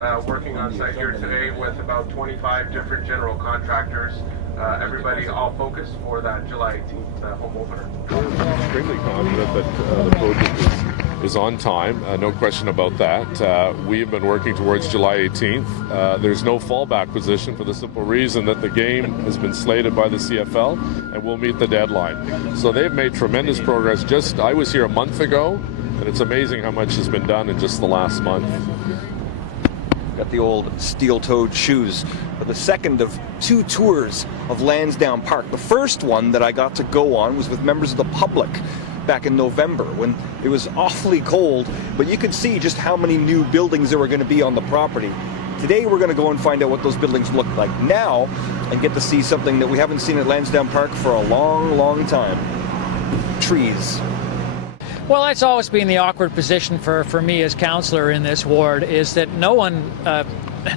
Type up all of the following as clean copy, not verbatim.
Working on site here today with about 25 different general contractors. Everybody all focused for that July 18th home opener. We're extremely confident that the project is on time, no question about that. We've been working towards July 18th. There's no fallback position for the simple reason that the game has been slated by the CFL and will meet the deadline. So they've made tremendous progress. I was here a month ago, and it's amazing how much has been done in just the last month. Got the old steel-toed shoes for the second of two tours of Lansdowne Park. The first one that I got to go on was with members of the public back in November when it was awfully cold, but you could see just how many new buildings there were going to be on the property. Today we're going to go and find out what those buildings look like now and get to see something that we haven't seen at Lansdowne Park for a long, long time. Trees. Well, that's always been the awkward position for me as councillor in this ward, is that no one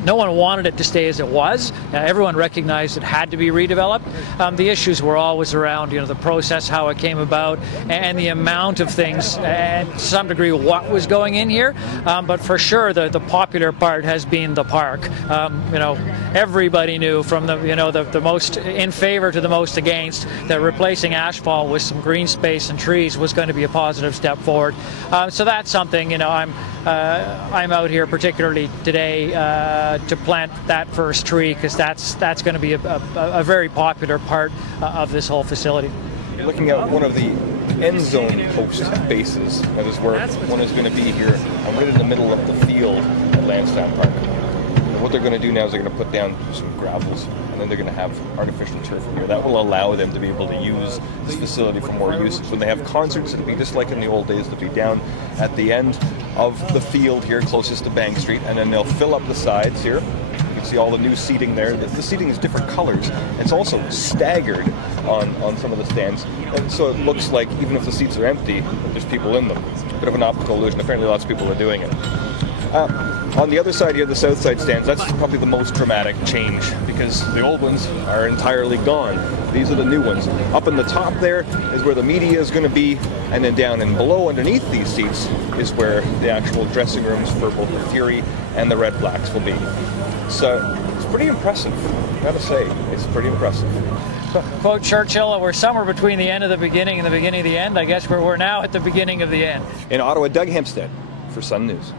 wanted it to stay as it was. Everyone recognized it had to be redeveloped. The issues were always around, the process, how it came about, and the amount of things, and to some degree what was going in here. But for sure, the popular part has been the park. Everybody knew from the most in favor to the most against that replacing asphalt with some green space and trees was going to be a positive step forward. So that's something, I'm out here particularly today to plant that first tree, because that's going to be a very popular part of this whole facility. Looking at one of the end zone post bases, that is where one is going to be here. I'm right in the middle of the field at Lansdowne Park. And what they're going to do now is they're going to put down some gravels, and then they're going to have artificial turf here. That will allow them to be able to use this facility for more uses. When they have concerts, it'll be just like in the old days. They'll be down at the end of the field here, closest to Bank Street, and then they'll fill up the sides here. You can see all the new seating there. The seating is different colors. It's also staggered on some of the stands, and so it looks like even if the seats are empty, there's people in them. A bit of an optical illusion. Apparently lots of people are doing it. On the other side here, the south side stands, that's probably the most dramatic change, because the old ones are entirely gone. These are the new ones. Up in the top there is where the media is going to be, and then down and below underneath these seats is where the actual dressing rooms for both the Fury and the Red Blacks will be. So it's pretty impressive, I've got to say. It's pretty impressive. Quote Churchill, we're somewhere between the end of the beginning and the beginning of the end. I guess we're now at the beginning of the end. In Ottawa, Doug Hempstead for Sun News.